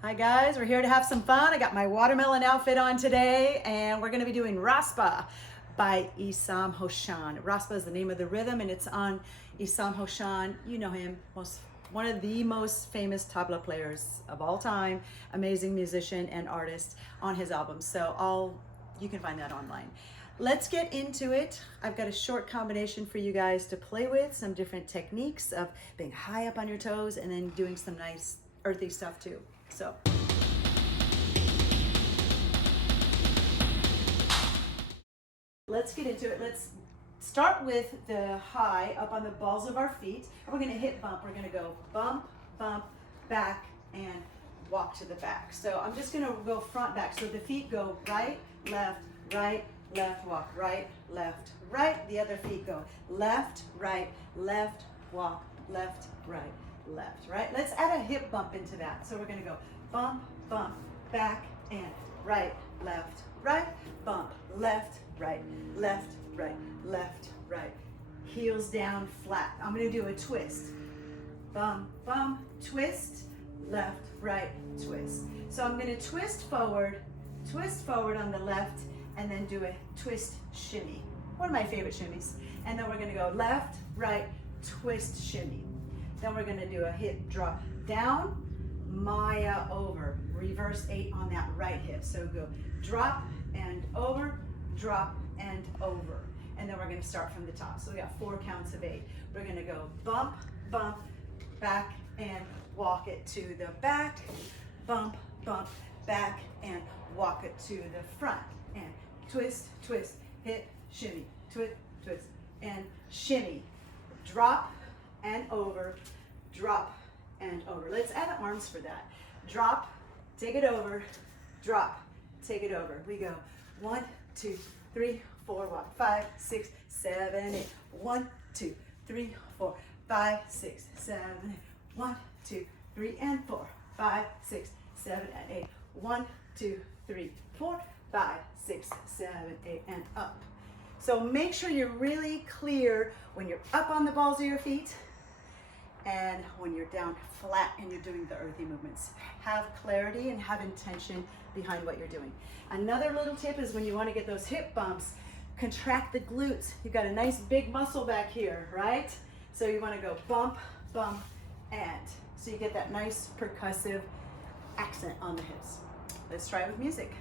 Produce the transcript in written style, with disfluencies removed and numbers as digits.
Hi guys, we're here to have some fun. I got my watermelon outfit on today and we're going to be doing Rasba by Issam Houshan. Rasba is the name of the rhythm and it's on Issam Houshan. You know him, one of the most famous tabla players of all time, amazing musician and artist on his album. So you can find that online. Let's get into it. I've got a short combination for you guys to play with, some different techniques of being high up on your toes and then doing some nice earthy stuff too. So let's get into it. Let's start with the high up on the balls of our feet. And we're going to hip bump. We're going to go bump, bump, back, and walk to the back. So I'm just going to go front, back. So the feet go right, left, walk, right, left, right. The other feet go left, walk, left, right. Let's add a hip bump into that. So we're going to go bump, bump, back, and right, bump, left, right. Heels down, flat. I'm going to do a twist. Bump, bump, twist, left, right, twist. So I'm going to twist forward on the left, and then do a twist shimmy. One of my favorite shimmies. And then we're going to go left, right, twist shimmy. Then we're going to do a hip drop down, Maya over, reverse 8 on that right hip. So go drop and over, and then we're going to start from the top. So we got 4 counts of 8. We're going to go bump, bump, back, and walk it to the back, bump, bump, back, and walk it to the front, and twist, twist, hip, shimmy, twist, twist, and shimmy, drop and over, drop and over. Let's add arms for that. Drop, take it over, drop, take it over. We go 1, 2, 3, 4, walk 5, 6, 7, 8. 1, 2, 3, 4, 5, 6, 7, 8. 1, 2, 3, and 4, 5, 6, 7, and 8. 1, 2, 3, 4, 5, 6, 7, 8, and up. So make sure you're really clear when you're up on the balls of your feet and when you're down flat and you're doing the earthy movements. Have clarity and have intention behind what you're doing. Another little tip is when you want to get those hip bumps, contract the glutes. You've got a nice big muscle back here, right? So you want to go bump, bump, and. So you get that nice percussive accent on the hips. Let's try it with music.